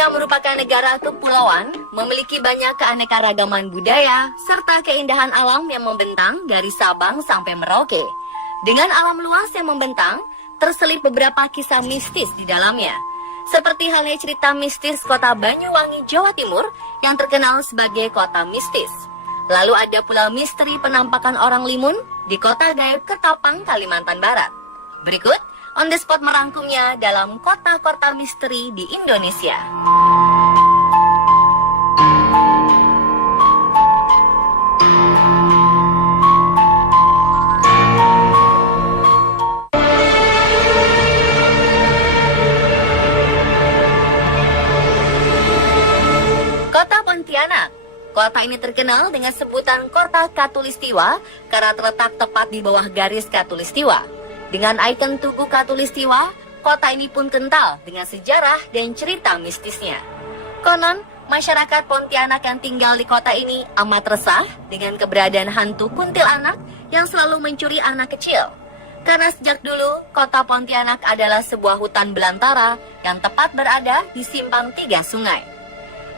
Indonesia merupakan negara kepulauan, memiliki banyak keanekaragaman budaya, serta keindahan alam yang membentang dari Sabang sampai Merauke. Dengan alam luas yang membentang, terselip beberapa kisah mistis di dalamnya. Seperti halnya cerita mistis kota Banyuwangi, Jawa Timur, yang terkenal sebagai kota mistis. Lalu ada pula misteri penampakan orang limun di kota gaib Ketapang, Kalimantan Barat. Berikut, On The Spot merangkumnya dalam kota-kota misteri di Indonesia. Kota Pontianak. Kota ini terkenal dengan sebutan Kota Khatulistiwa karena terletak tepat di bawah garis Khatulistiwa. Dengan ikon Tugu Khatulistiwa, kota ini pun kental dengan sejarah dan cerita mistisnya. Konon, masyarakat Pontianak yang tinggal di kota ini amat resah dengan keberadaan hantu kuntilanak yang selalu mencuri anak kecil. Karena sejak dulu, kota Pontianak adalah sebuah hutan belantara yang tepat berada di simpang 3 sungai.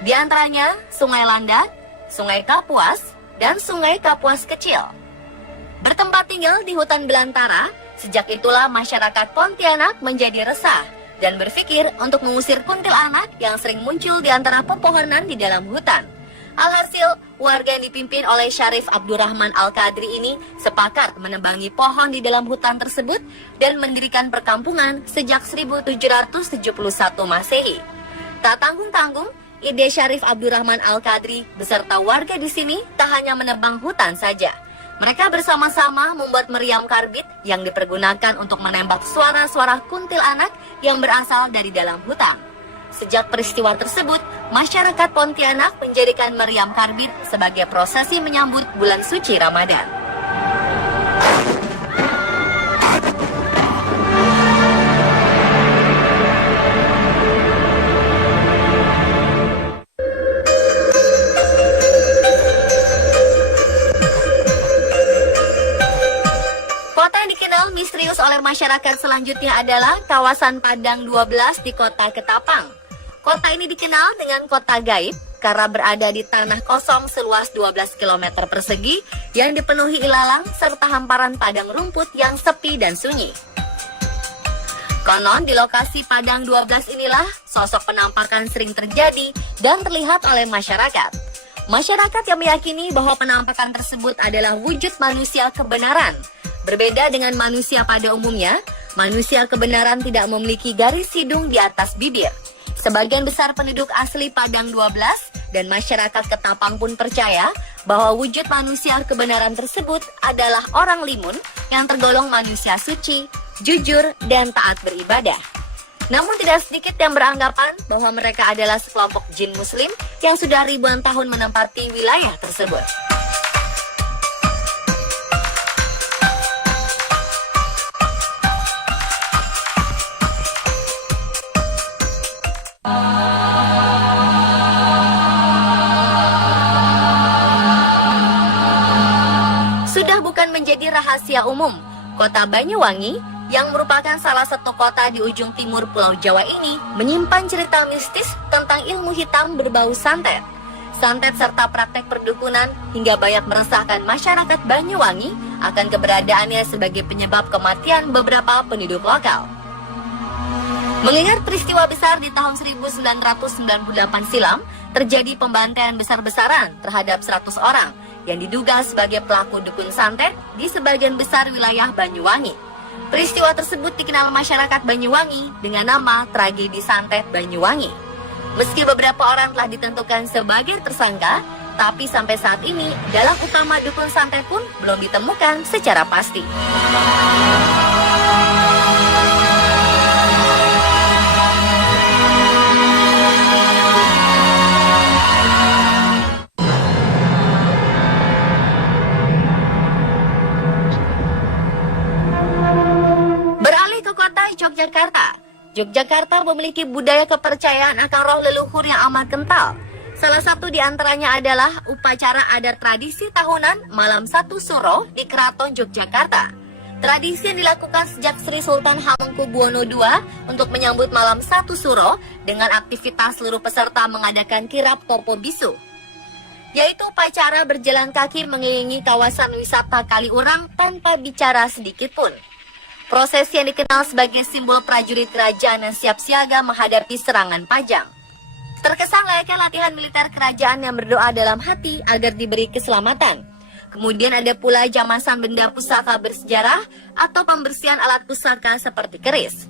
Di antaranya, Sungai Landak, Sungai Kapuas, dan Sungai Kapuas Kecil. Bertempat tinggal di hutan belantara, sejak itulah masyarakat Pontianak menjadi resah dan berpikir untuk mengusir kuntilanak yang sering muncul di antara pepohonan di dalam hutan. Alhasil, warga yang dipimpin oleh Syarif Abdurrahman Al-Qadri ini sepakat menebangi pohon di dalam hutan tersebut dan mendirikan perkampungan sejak 1771 Masehi. Tak tanggung-tanggung, ide Syarif Abdurrahman Al-Qadri beserta warga di sini tak hanya menebang hutan saja. Mereka bersama-sama membuat meriam karbit yang dipergunakan untuk menembak suara-suara kuntilanak yang berasal dari dalam hutan. Sejak peristiwa tersebut, masyarakat Pontianak menjadikan meriam karbit sebagai prosesi menyambut bulan suci Ramadan. Misterius oleh masyarakat selanjutnya adalah kawasan Padang 12 di kota Ketapang. Kota ini dikenal dengan kota gaib karena berada di tanah kosong seluas 12 km persegi yang dipenuhi ilalang serta hamparan padang rumput yang sepi dan sunyi. Konon di lokasi Padang 12 inilah sosok penampakan sering terjadi dan terlihat oleh masyarakat. Masyarakat yang meyakini bahwa penampakan tersebut adalah wujud manusia kebenaran. Berbeda dengan manusia pada umumnya, manusia kebenaran tidak memiliki garis hidung di atas bibir. Sebagian besar penduduk asli Padang 12 dan masyarakat Ketapang pun percaya bahwa wujud manusia kebenaran tersebut adalah orang limun yang tergolong manusia suci, jujur, dan taat beribadah. Namun tidak sedikit yang beranggapan bahwa mereka adalah sekelompok jin muslim yang sudah ribuan tahun menempati wilayah tersebut. Menjadi rahasia umum, kota Banyuwangi yang merupakan salah satu kota di ujung timur Pulau Jawa ini menyimpan cerita mistis tentang ilmu hitam berbau santet. Santet serta praktek perdukunan hingga banyak meresahkan masyarakat Banyuwangi akan keberadaannya sebagai penyebab kematian beberapa penduduk lokal. Mengingat peristiwa besar di tahun 1998 silam, terjadi pembantaian besar-besaran terhadap 100 orang yang diduga sebagai pelaku dukun santet di sebagian besar wilayah Banyuwangi. Peristiwa tersebut dikenal masyarakat Banyuwangi dengan nama tragedi santet Banyuwangi. Meski beberapa orang telah ditentukan sebagai tersangka, tapi sampai saat ini dalang utama dukun santet pun belum ditemukan secara pasti. Yogyakarta memiliki budaya kepercayaan akan roh leluhur yang amat kental. Salah satu di antaranya adalah upacara adat tradisi tahunan Malam Satu Suro di Keraton Yogyakarta. Tradisi yang dilakukan sejak Sri Sultan Hamengkubuwono II untuk menyambut malam 1 Suro dengan aktivitas seluruh peserta mengadakan kirap Popo Bisu, yaitu upacara berjalan kaki mengelilingi kawasan wisata Kaliurang tanpa bicara sedikit pun. Prosesi yang dikenal sebagai simbol prajurit kerajaan yang siap siaga menghadapi serangan Pajang. Terkesan layaknya latihan militer kerajaan yang berdoa dalam hati agar diberi keselamatan. Kemudian ada pula jamasan benda pusaka bersejarah atau pembersihan alat pusaka seperti keris,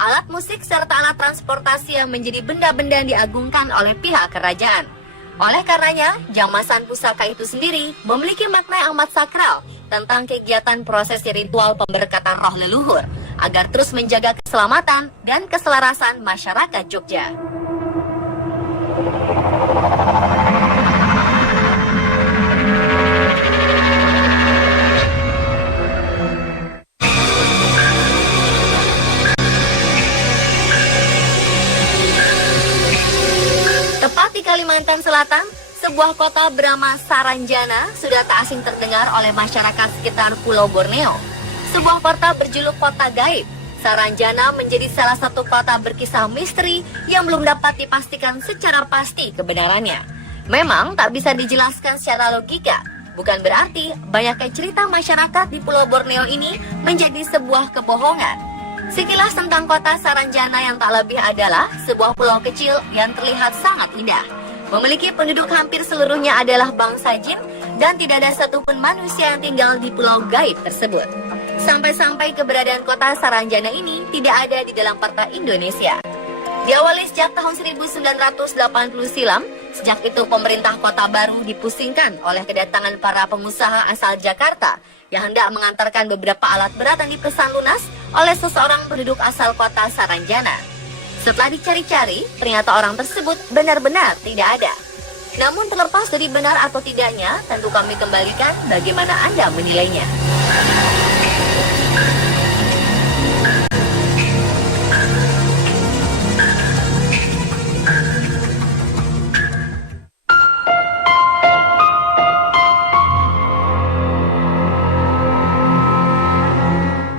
alat musik serta alat transportasi yang menjadi benda-benda yang diagungkan oleh pihak kerajaan. Oleh karenanya, jamasan pusaka itu sendiri memiliki makna yang amat sakral tentang kegiatan prosesi ritual pemberkatan roh leluhur agar terus menjaga keselamatan dan keselarasan masyarakat Jogja. Tepat di Kalimantan Selatan, sebuah kota bernama Saranjana sudah tak asing terdengar oleh masyarakat sekitar Pulau Borneo. Sebuah kota berjuluk kota gaib, Saranjana menjadi salah satu kota berkisah misteri yang belum dapat dipastikan secara pasti kebenarannya. Memang tak bisa dijelaskan secara logika, bukan berarti banyaknya cerita masyarakat di Pulau Borneo ini menjadi sebuah kebohongan. Sekilas tentang kota Saranjana yang tak lebih adalah sebuah pulau kecil yang terlihat sangat indah. Memiliki penduduk hampir seluruhnya adalah bangsa jin dan tidak ada satupun manusia yang tinggal di pulau gaib tersebut. Sampai-sampai keberadaan kota Saranjana ini tidak ada di dalam peta Indonesia. Diawali sejak tahun 1980 silam, sejak itu pemerintah kota baru dipusingkan oleh kedatangan para pengusaha asal Jakarta yang hendak mengantarkan beberapa alat berat yang dipesan lunas oleh seseorang penduduk asal kota Saranjana. Setelah dicari-cari, ternyata orang tersebut benar-benar tidak ada. Namun terlepas dari benar atau tidaknya, tentu kami kembalikan bagaimana Anda menilainya.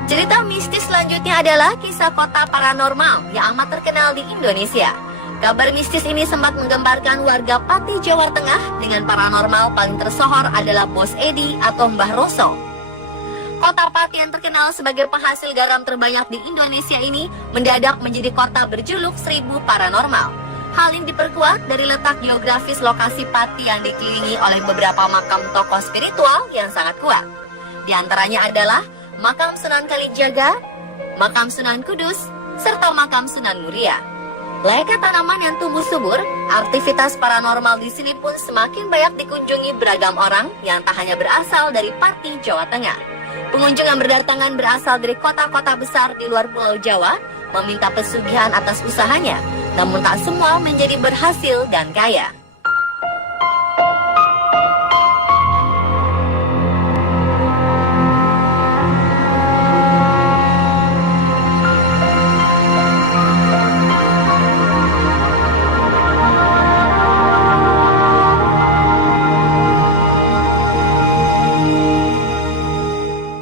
Cerita mistis selanjutnya adalah kisah kota paranormal yang amat terkenal di Indonesia. Kabar mistis ini sempat menggemparkan warga Pati, Jawa Tengah. Dengan paranormal paling tersohor adalah Bos Edi atau Mbah Roso. Kota Pati yang terkenal sebagai penghasil garam terbanyak di Indonesia ini mendadak menjadi kota berjuluk 1000 paranormal. Hal ini diperkuat dari letak geografis lokasi Pati yang dikelilingi oleh beberapa makam tokoh spiritual yang sangat kuat. Di antaranya adalah Makam Sunan Kalijaga, Makam Sunan Kudus, serta Makam Sunan Muria. Layaknya tanaman yang tumbuh subur, aktivitas paranormal di sini pun semakin banyak dikunjungi beragam orang yang tak hanya berasal dari Pati, Jawa Tengah. Pengunjung yang berdatangan berasal dari kota-kota besar di luar Pulau Jawa meminta pesugihan atas usahanya, namun tak semua menjadi berhasil dan kaya.